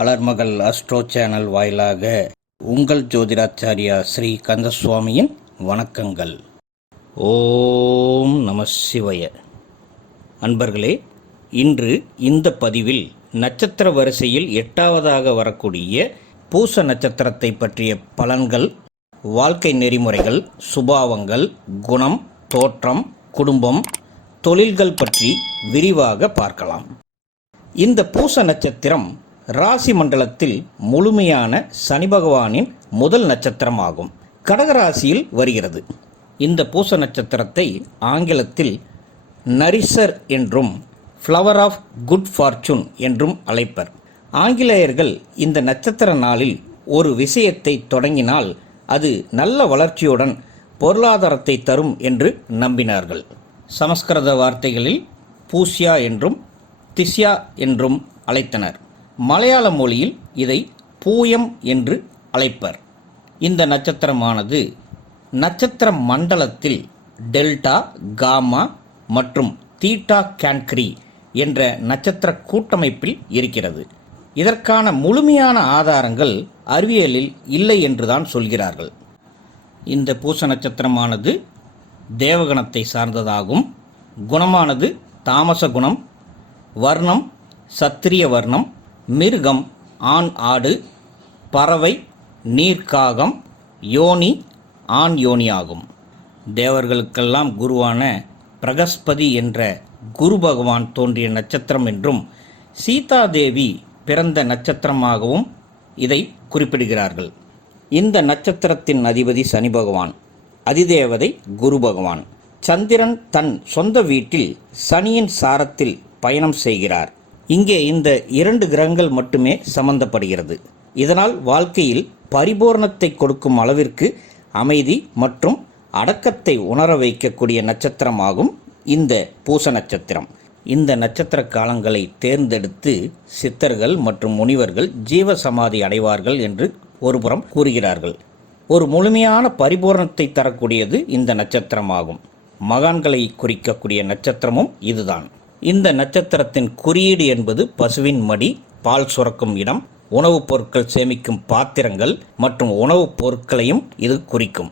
அலர்மகள் astro channel வாயிலாக உங்கள் ஜோதிடாச்சாரியா ஸ்ரீ கந்தசுவாமியின் வணக்கங்கள். ஓம் நம சிவாய. அன்பர்களே, இன்று இந்த பதிவில் நட்சத்திர வரிசையில் 8வதாக வரக்கூடிய பூச நட்சத்திரத்தை பற்றிய பலன்கள், வாழ்க்கை நெறிமுறைகள், சுபாவங்கள், குணம், தோற்றம், குடும்பம், தொழில்கள் பற்றி விரிவாக பார்க்கலாம். இந்த பூச நட்சத்திரம் ராசி மண்டலத்தில் முழுமையான சனி பகவானின் முதல் நட்சத்திரம் ஆகும். கடகராசியில் வருகிறது. இந்த பூச நட்சத்திரத்தை ஆங்கிலத்தில் நரிசர் என்றும் ஃப்ளவர் ஆஃப் குட் ஃபார்ச்சூன் என்றும் அழைப்பர். ஆங்கிலேயர்கள் இந்த நட்சத்திர நாளில் ஒரு விஷயத்தை தொடங்கினால் அது நல்ல வளர்ச்சியுடன் பொருளாதாரத்தை தரும் என்று நம்பினார்கள். சமஸ்கிருத வார்த்தைகளில் பூஷ்யா என்றும் திஸ்யா என்றும் அழைத்தனர். மலையாள மொழியில் இதை பூயம் என்று அழைப்பர். இந்த நட்சத்திரமானது நட்சத்திர மண்டலத்தில் டெல்டா, காமா மற்றும் தீட்டா கேன்க்ரி என்ற நட்சத்திர கூட்டமைப்பில் இருக்கிறது. இதற்கான முழுமையான ஆதாரங்கள் அறிவியலில் இல்லை என்றுதான் சொல்கிறார்கள். இந்த பூச நட்சத்திரமானது தேவகணத்தை சார்ந்ததாகும். குணமானது தாமச குணம், வர்ணம் சத்திரிய வர்ணம், மிருகம் ஆண் ஆடு, பறவை நீர்க்காகம், யோனி ஆண் யோனி ஆகும். தேவர்களுக்கெல்லாம் குருவான பிரகஸ்பதி என்ற குரு பகவான் தோன்றிய நட்சத்திரம் என்றும், சீதாதேவி பிறந்த நட்சத்திரமாகவும் இதை குறிப்பிடுகிறார்கள். இந்த நட்சத்திரத்தின் அதிபதி சனி பகவான், அதிதேவதை குரு பகவான். சந்திரன் தன் சொந்த வீட்டில் சனியின் சாரத்தில் பயணம் செய்கிறார். இங்கே இந்த 2 கிரகங்கள் மட்டுமே சம்பந்தப்படுகிறது. இதனால் வாழ்க்கையில் பரிபூர்ணத்தை கொடுக்கும் அளவிற்கு அமைதி மற்றும் அடக்கத்தை உணர வைக்கக்கூடிய நட்சத்திரமாகும் இந்த பூச நட்சத்திரம். இந்த நட்சத்திர காலங்களை தேர்ந்தெடுத்து சித்தர்கள் மற்றும் முனிவர்கள் ஜீவ சமாதி அடைவார்கள் என்று ஒருபுறம் கூறுகிறார்கள். ஒரு முழுமையான பரிபூர்ணத்தை தரக்கூடியது இந்த நட்சத்திரமாகும். மகான்களை குறிக்கக்கூடிய நட்சத்திரமும் இதுதான். இந்த நட்சத்திரத்தின் குறியீடு என்பது பசுவின் மடி, பால் சுரக்கும் இடம், உணவுப் பொருட்கள் சேமிக்கும் பாத்திரங்கள் மற்றும் உணவுப் பொருட்களையும் இது குறிக்கும்.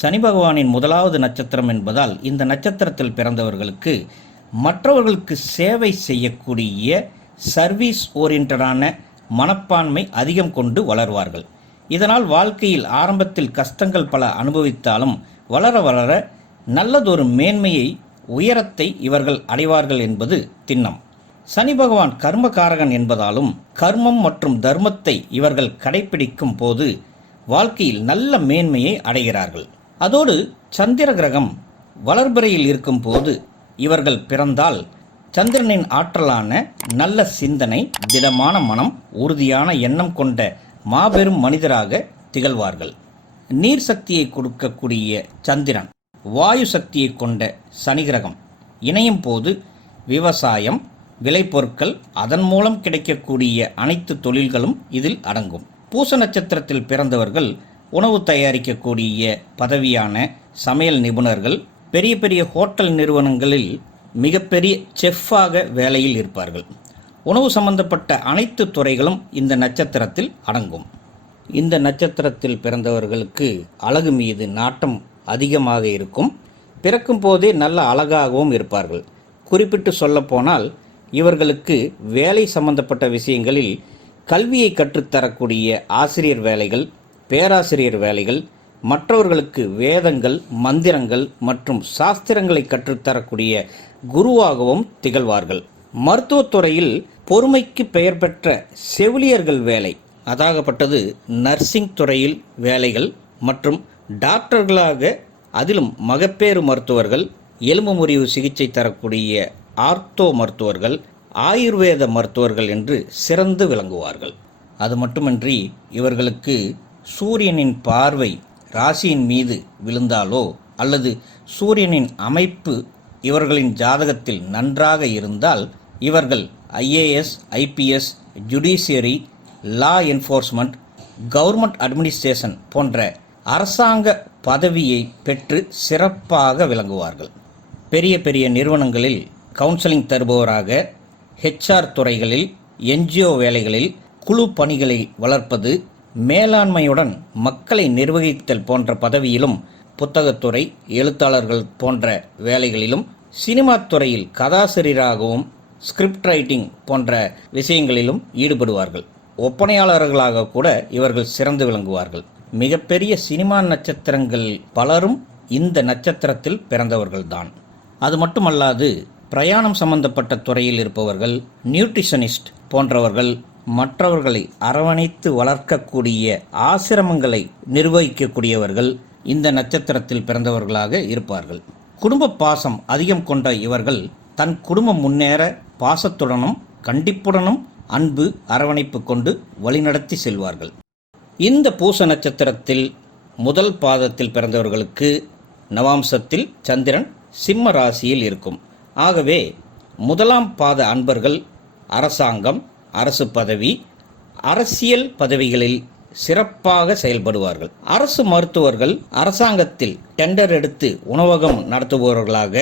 சனி பகவானின் முதலாவது நட்சத்திரம் என்பதால் இந்த நட்சத்திரத்தில் பிறந்தவர்களுக்கு மற்றவர்களுக்கு சேவை செய்யக்கூடிய சர்வீஸ் ஓரியன்டான மனப்பான்மை அதிகம் கொண்டு வளர்வார்கள். இதனால் வாழ்க்கையில் ஆரம்பத்தில் கஷ்டங்கள் பல அனுபவித்தாலும் வளர வளர நல்லதொரு மேன்மையை, உயரத்தை இவர்கள் அடைவார்கள் என்பது திண்ணம். சனி பகவான் கர்மகாரகன் என்பதாலும் கர்மம் மற்றும் தர்மத்தை இவர்கள் கடைபிடிக்கும் போது வாழ்க்கையில் நல்ல மேன்மையை அடைகிறார்கள். அதோடு சந்திர கிரகம் வளர்பிறையில் இருக்கும் போது இவர்கள் பிறந்தால் சந்திரனின் ஆற்றலான நல்ல சிந்தனை, திடமான மனம், உறுதியான எண்ணம் கொண்ட மாபெரும் மனிதராக திகழ்வார்கள். நீர் சக்தியை கொடுக்கக்கூடிய சந்திரன், வாயு சக்தியை கொண்ட சனி கிரகம் இணையும் போது விவசாயம், விளைபொருட்கள், அதன் மூலம் கிடைக்கக்கூடிய அனைத்து தொழில்களும் இதில் அடங்கும். பூச நட்சத்திரத்தில் பிறந்தவர்கள் உணவு தயாரிக்கக்கூடிய பதவியான சமையல் நிபுணர்கள், பெரிய பெரிய ஹோட்டல் நிறுவனங்களில் மிகப்பெரிய செஃப்பாக வேலையில் இருப்பார்கள். உணவு சம்பந்தப்பட்ட அனைத்து துறைகளும் இந்த நட்சத்திரத்தில் அடங்கும். இந்த நட்சத்திரத்தில் பிறந்தவர்களுக்கு அழகு மீது நாட்டம் அதிகமாக இருக்கும். பிறக்கும் போதே நல்ல அழகாகவும் இருப்பார்கள். குறிப்பிட்டு சொல்லப்போனால் இவர்களுக்கு வேலை சம்பந்தப்பட்ட விஷயங்களில் கல்வியை கற்றுத்தரக்கூடிய ஆசிரியர் வேலைகள், பேராசிரியர் வேலைகள், மற்றவர்களுக்கு வேதங்கள், மந்திரங்கள் மற்றும் சாஸ்திரங்களை கற்றுத்தரக்கூடிய குருவாகவும் திகழ்வார்கள். மருத்துவத்துறையில் பொறுமைக்கு பெயர் பெற்ற செவிலியர்கள் வேலை, அதாகப்பட்டது நர்சிங் துறையில் வேலைகள் மற்றும் டாக்டர்களாக, அதிலும் மகப்பேறு மருத்துவர்கள், எலும்பு முறிவு சிகிச்சை தரக்கூடிய ஆர்த்தோ மருத்துவர்கள், ஆயுர்வேத மருத்துவர்கள் என்று சிறந்து விளங்குவார்கள். அது மட்டுமின்றி இவர்களுக்கு சூரியனின் பார்வை ராசியின் மீது விழுந்தாலோ அல்லது சூரியனின் அமைப்பு இவர்களின் ஜாதகத்தில் நன்றாக இருந்தால் இவர்கள் IAS, IPS, ஜுடிஷியரி, லா என்ஃபோர்ஸ்மெண்ட், கவர்மெண்ட் அட்மினிஸ்ட்ரேஷன் போன்ற அரசாங்க பதவியை பெற்று சிறப்பாக விளங்குவார்கள். பெரிய பெரிய நிறுவனங்களில் கவுன்சிலிங் தருபவராக, HR துறைகளில், NGO வேலைகளில், குழு பணிகளை வளர்ப்பது, மேலாண்மையுடன் மக்களை நிர்வகித்தல் போன்ற பதவியிலும், புத்தகத்துறை, எழுத்தாளர்கள் போன்ற வேலைகளிலும், சினிமா துறையில் கதாசிரியராகவும் ஸ்கிரிப்ட் ரைட்டிங் போன்ற விஷயங்களிலும் ஈடுபடுவார்கள். ஒப்பனையாளர்களாக கூட இவர்கள் சிறந்து விளங்குவார்கள். மிகப்பெரிய சினிமா நட்சத்திரங்கள் பலரும் இந்த நட்சத்திரத்தில் பிறந்தவர்கள்தான். அது மட்டுமல்லாது பிரயாணம் சம்பந்தப்பட்ட துறையில் இருப்பவர்கள், நியூட்ரிஷனிஸ்ட் போன்றவர்கள், மற்றவர்களை அரவணைத்து வளர்க்கக்கூடிய ஆசிரமங்களை நிர்வகிக்கக்கூடியவர்கள் இந்த நட்சத்திரத்தில் பிறந்தவர்களாக இருப்பார்கள். குடும்ப பாசம் அதிகம் கொண்ட இவர்கள் தன் குடும்பம் முன்னேற பாசத்துடனும் கண்டிப்புடனும் அன்பு அரவணைப்பு கொண்டு வழிநடத்தி செல்வார்கள். இந்த பூச நட்சத்திரத்தில் முதல் பாதத்தில் பிறந்தவர்களுக்கு நவாம்சத்தில் சந்திரன் சிம்ம ராசியில் இருக்கும். ஆகவே முதலாம் பாத அன்பர்கள் அரசாங்கம், அரசு பதவி, அரசியல் பதவிகளில் சிறப்பாக செயல்படுவார்கள். அரசு மருத்துவர்கள் அரசாங்கத்தில் டெண்டர் எடுத்து உணவகம் நடத்துபவர்களாக,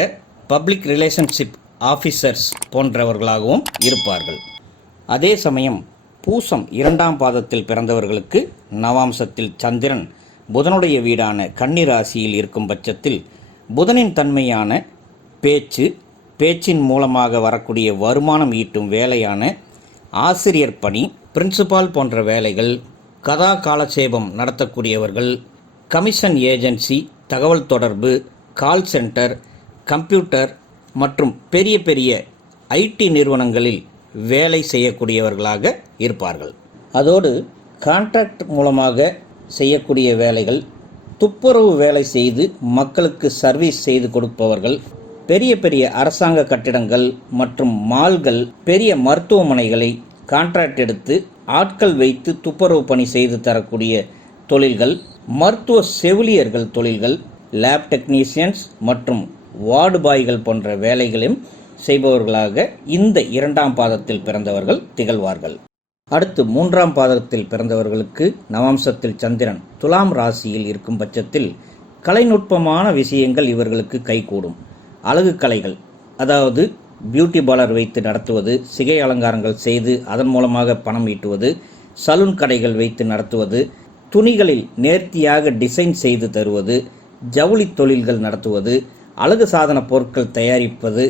பப்ளிக் ரிலேஷன்ஷிப் ஆஃபீஸர்ஸ் போன்றவர்களாகவும் இருப்பார்கள். அதே சமயம் பூசம் 2ஆம் பாதத்தில் பிறந்தவர்களுக்கு நவாம்சத்தில் சந்திரன் புதனுடைய வீடான கன்னி ராசியில் இருக்கும் பட்சத்தில் புதனின் தன்மையான பேச்சின் மூலமாக வரக்கூடிய வருமானம் ஈட்டும் வேலையான ஆசிரியர் பணி, பிரின்சிபால் போன்ற வேலைகள், கதா காலட்சேபம் நடத்தக்கூடியவர்கள், கமிஷன் ஏஜென்சி, தகவல் தொடர்பு, கால் சென்டர், கம்ப்யூட்டர் மற்றும் பெரிய பெரிய ஐடி நிறுவனங்களில் வேலை செய்யக்கூடியவர்களாக இருப்பார்கள். அதோடு கான்ட்ராக்ட் மூலமாக செய்யக்கூடிய வேலைகள், துப்புரவு வேலை செய்து மக்களுக்கு சர்வீஸ் செய்து கொடுப்பவர்கள், பெரிய பெரிய அரசாங்க கட்டிடங்கள் மற்றும் மால்கள், பெரிய மருத்துவமனைகளை கான்ட்ராக்ட் எடுத்து ஆட்கள் வைத்து துப்புரவு பணி செய்து தரக்கூடிய தொழில்கள், மருத்துவ செவிலியர்கள் தொழில்கள், லேப் டெக்னீஷியன்ஸ் மற்றும் வார்டு பாய்கள் போன்ற வேலைகளையும் செய்பவர்களாக இந்த 2ஆம் பாதத்தில் பிறந்தவர்கள் திகழ்வார்கள். அடுத்து 3ஆம் பாதத்தில் பிறந்தவர்களுக்கு நவாம்சத்தில் சந்திரன் துலாம் ராசியில் இருக்கும் பட்சத்தில் கலைநுட்பமான விஷயங்கள் இவர்களுக்கு கைகூடும். அழகு கலைகள், அதாவது பியூட்டி பார்லர் வைத்து நடத்துவது, சிகை அலங்காரங்கள் செய்து அதன் மூலமாக பணம் ஈட்டுவது, சலூன் கடைகள் வைத்து நடத்துவது, துணிகளில் நேர்த்தியாக டிசைன் செய்து தருவது, ஜவுளி தொழில்கள் நடத்துவது, அழகு சாதன பொருட்கள் தயாரிப்பது,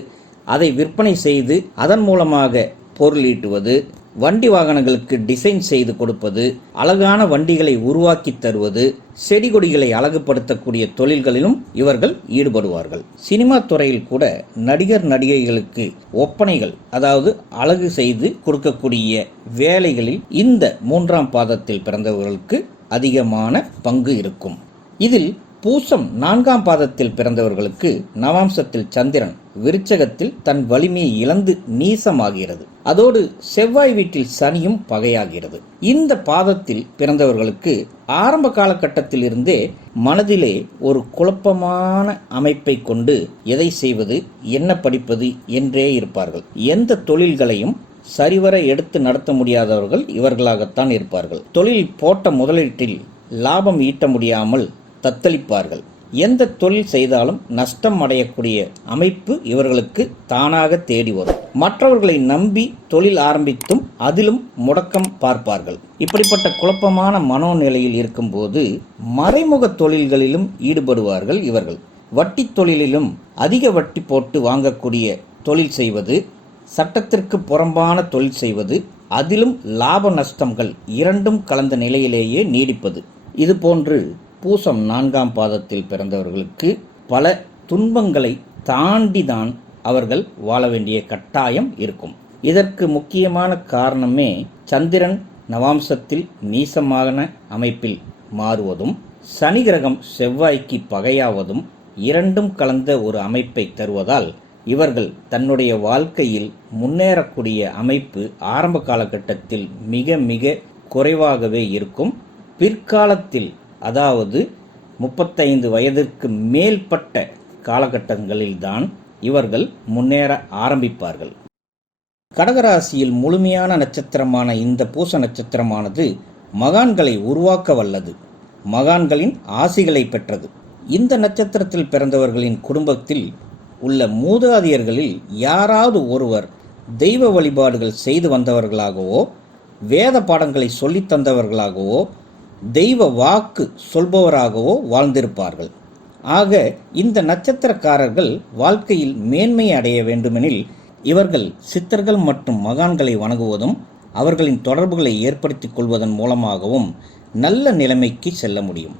அதை விற்பனை செய்து அதன் மூலமாக பொருள் ஈட்டுவது, வண்டி வாகனங்களுக்கு டிசைன் செய்து கொடுப்பது, அழகான வண்டிகளை உருவாக்கி தருவது, செடி கொடிகளை அழகுபடுத்தக்கூடிய தொழில்களிலும் இவர்கள் ஈடுபடுவார்கள். சினிமா துறையில் கூட நடிகர் நடிகைகளுக்கு ஒப்பனைகள், அதாவது அழகு செய்து கொடுக்கக்கூடிய வேலைகளில் இந்த 3ஆம் பாதத்தில் பிறந்தவர்களுக்கு அதிகமான பங்கு இருக்கும். இதில் பூசம் 4ஆம் பாதத்தில் பிறந்தவர்களுக்கு நவாம்சத்தில் சந்திரன் விருச்சகத்தில் தன் வலிமையை இழந்து நீசமாகிறது. அதோடு செவ்வாய் வீட்டில் சனியும் பகையாகிறது. இந்த பாதத்தில் பிறந்தவர்களுக்கு ஆரம்ப காலகட்டத்தில் இருந்தே மனதிலே ஒரு குழப்பமான அமைப்பை கொண்டு எதை செய்வது, என்ன படிப்பது என்றே இருப்பார்கள். எந்த தொழில்களையும் சரிவர எடுத்து நடத்த முடியாதவர்கள் இவர்களாகத்தான் இருப்பார்கள். தொழில் போட்ட முதலீட்டில் லாபம் ஈட்ட முடியாமல் தத்தளிப்பார்கள். எந்த தொழில் செய்தாலும் நஷ்டம் அடையக்கூடிய அமைப்பு இவர்களுக்கு தானாக தேடி வரும். மற்றவர்களை நம்பி தொழில் ஆரம்பித்தும் அதிலும் முடக்கம் பார்ப்பார்கள். இப்படிப்பட்ட குழப்பமான மனோநிலையில் இருக்கும்போது மறைமுக தொழில்களிலும் ஈடுபடுவார்கள் இவர்கள். வட்டி தொழிலிலும் அதிக வட்டி போட்டு வாங்கக்கூடிய தொழில் செய்வது, சட்டத்திற்கு புறம்பான தொழில் செய்வது, அதிலும் லாப நஷ்டங்கள் இரண்டும் கலந்த நிலையிலேயே நீடிப்பது. இதுபோன்று பூசம் 4ஆம் பாதத்தில் பிறந்தவர்களுக்கு பல துன்பங்களை தாண்டிதான் அவர்கள் வாழ வேண்டிய கட்டாயம் இருக்கும். இதற்கு முக்கியமான காரணமே சந்திரன் நவாம்சத்தில் நீசமான அமைப்பில் மாறுவதும், சனி கிரகம் செவ்வாய்க்கு பகையாவதும் இரண்டும் கலந்த ஒரு அமைப்பை தருவதால் இவர்கள் தன்னுடைய வாழ்க்கையில் முன்னேறக்கூடிய அமைப்பு ஆரம்ப காலகட்டத்தில் மிக மிக குறைவாகவே இருக்கும். பிற்காலத்தில், அதாவது 35 வயதிற்கு மேற்பட்ட காலகட்டங்களில்தான் இவர்கள் முன்னேற ஆரம்பிப்பார்கள். கடகராசியில் முழுமையான நட்சத்திரமான இந்த பூச நட்சத்திரமானது மகான்களை உருவாக்க வல்லது, மகான்களின் ஆசிகளை பெற்றது. இந்த நட்சத்திரத்தில் பிறந்தவர்களின் குடும்பத்தில் உள்ள மூதாதையர்களில் யாராவது ஒருவர் தெய்வ வழிபாடுகள் செய்து வந்தவர்களாகவோ வேத பாடங்களை சொல்லித் தந்தவர்களாகவோ தெய்வ வாக்கு சொல்பவராகவோ வாழ்ந்திருப்பார்கள். ஆக இந்த நட்சத்திரக்காரர்கள் வாழ்க்கையில் மேன்மை அடைய வேண்டுமெனில் இவர்கள் சித்தர்கள் மற்றும் மகான்களை வணங்குவதும் அவர்களின் தொடர்புகளை ஏற்படுத்திக் கொள்வதன் மூலமாகவும் நல்ல நிலைமைக்கு செல்ல முடியும்.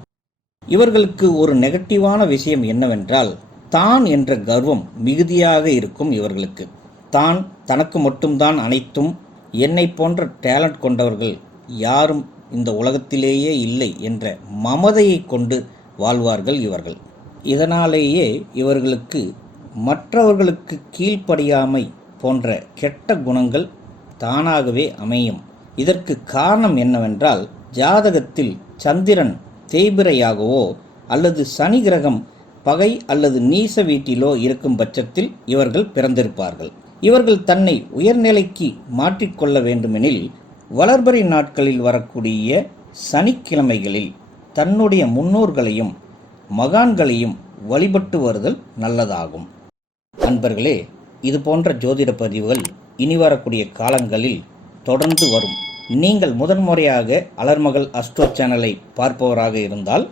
இவர்களுக்கு ஒரு நெகட்டிவான விஷயம் என்னவென்றால், தான் என்ற கர்வம் மிகுதியாக இருக்கும். இவர்களுக்கு தான் தனக்கு மட்டும்தான் அனைத்தும், என்னை போன்ற டேலண்ட் கொண்டவர்கள் யாரும் இந்த உலகத்திலேயே இல்லை என்ற மமதையை கொண்டு வாழ்வார்கள் இவர்கள். இதனாலேயே இவர்களுக்கு மற்றவர்களுக்கு கீழ்ப்படியாமை போன்ற கெட்ட குணங்கள் தானாகவே அமையும். இதற்கு காரணம் என்னவென்றால், ஜாதகத்தில் சந்திரன் தேய்பிரையாகவோ அல்லது சனி கிரகம் பகை அல்லது நீச வீட்டிலோ இருக்கும் பட்சத்தில் இவர்கள் பிறந்திருப்பார்கள். இவர்கள் தன்னை உயர்நிலைக்கு மாற்றிக்கொள்ள வேண்டுமெனில் வளர்பிறை நாட்களில் வரக்கூடிய சனிக்கிழமைகளில் தன்னுடைய முன்னோர்களையும் மகான்களையும் வழிபட்டு வருதல் நல்லதாகும். நண்பர்களே, இது போன்ற ஜோதிட பதிவுகள் இனி வரக்கூடிய காலங்களில் தொடர்ந்து வரும். நீங்கள் முதன்முறையாக அலர்மகள் அஸ்ட்ரோ சேனலை பார்ப்பவராக இருந்தால்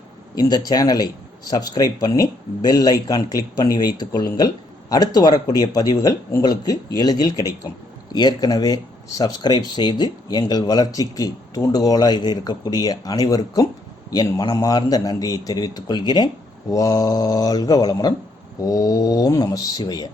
இந்த சேனலை சப்ஸ்கிரைப் பண்ணி பெல் ஐக்கான் கிளிக் பண்ணி வைத்துக் கொள்ளுங்கள். அடுத்து வரக்கூடிய பதிவுகள் உங்களுக்கு எளிதில் கிடைக்கும். ஏற்கனவே சப்ஸ்கிரைப் செய்து எங்கள் வளர்ச்சிக்கு தூண்டுகோலாக இருக்கக்கூடிய அனைவருக்கும் என் மனமார்ந்த நன்றியை தெரிவித்துக் கொள்கிறேன். வாழ்க வளமுடன். ஓம் நம சிவாய.